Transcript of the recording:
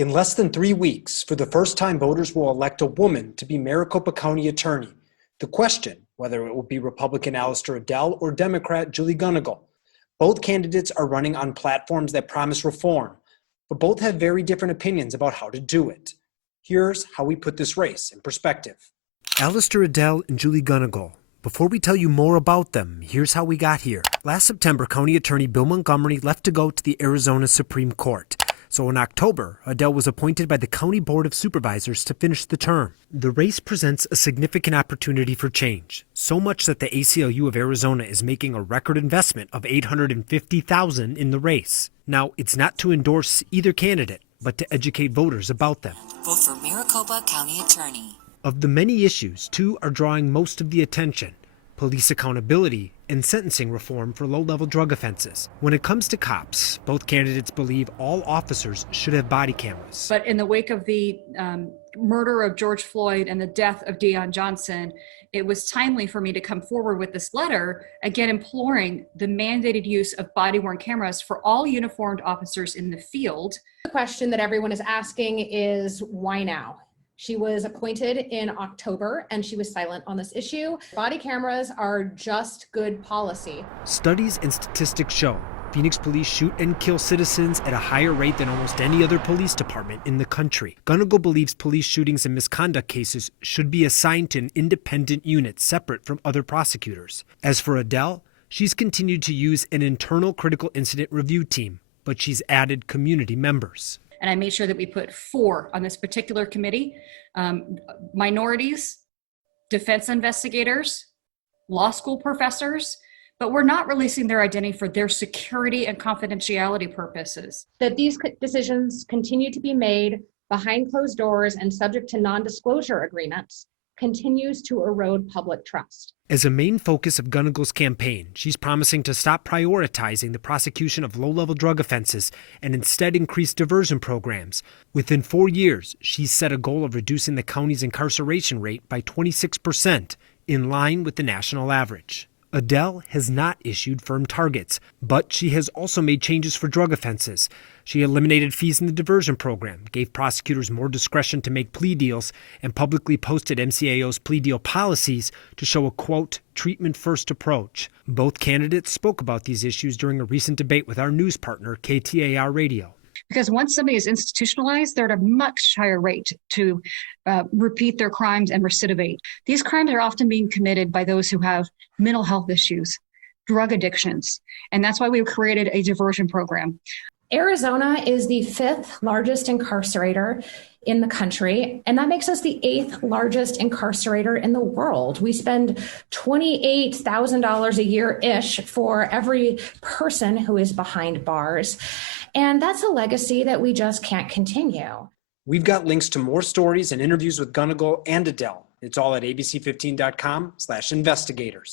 In less than 3 weeks, for the first time, voters will elect a woman to be Maricopa County Attorney. The question, whether it will be Republican Alistair Adele or Democrat Julie Gunnigal. Both candidates are running on platforms that promise reform, but both have very different opinions about how to do it. Here's how we put this race in perspective. Alistair Adele and Julie Gunnigal. Before we tell you more about them, here's how we got here. Last September, County Attorney Bill Montgomery left to go to the Arizona Supreme Court. So in October, Adele was appointed by the County Board of Supervisors to finish the term. The race presents a significant opportunity for change, so much that the ACLU of Arizona is making a record investment of $850,000 in the race. Now, it's not to endorse either candidate, but to educate voters about them. Vote for Maricopa County Attorney. Of the many issues, two are drawing most of the attention: police accountability and sentencing reform for low-level drug offenses. When it comes to cops, both candidates believe all officers should have body cameras. But in the wake of the murder of George Floyd and the death of Deion Johnson, it was timely for me to come forward with this letter, again imploring the mandated use of body-worn cameras for all uniformed officers in the field. The question that everyone is asking is, why now? She was appointed in October and she was silent on this issue. Body cameras are just good policy. Studies and statistics show Phoenix police shoot and kill citizens at a higher rate than almost any other police department in the country. Gunnigal believes police shootings and misconduct cases should be assigned to an independent unit separate from other prosecutors. As for Adele, she's continued to use an internal critical incident review team, but she's added community members. And I made sure that we put 4 on this particular committee: minorities, defense investigators, law school professors, but we're not releasing their identity for their security and confidentiality purposes. That these decisions continue to be made behind closed doors and subject to non-disclosure agreements continues to erode public trust. As a main focus of Gunnigal's campaign, she's promising to stop prioritizing the prosecution of low-level drug offenses and instead increase diversion programs. Within 4 years, she's set a goal of reducing the county's incarceration rate by 26%, in line with the national average. Adele has not issued firm targets, but she has also made changes for drug offenses. She eliminated fees in the diversion program, gave prosecutors more discretion to make plea deals, and publicly posted MCAO's plea deal policies to show a, quote, treatment-first approach. Both candidates spoke about these issues during a recent debate with our news partner, KTAR Radio. Because once somebody is institutionalized, they're at a much higher rate to repeat their crimes and recidivate. These crimes are often being committed by those who have mental health issues, drug addictions, and that's why we created a diversion program. Arizona is the 5th largest incarcerator in the country, and that makes us the 8th largest incarcerator in the world. We spend $28,000 a year-ish for every person who is behind bars, and that's a legacy that we just can't continue. We've got links to more stories and interviews with Gunnigal and Adele. It's all at abc15.com/investigators.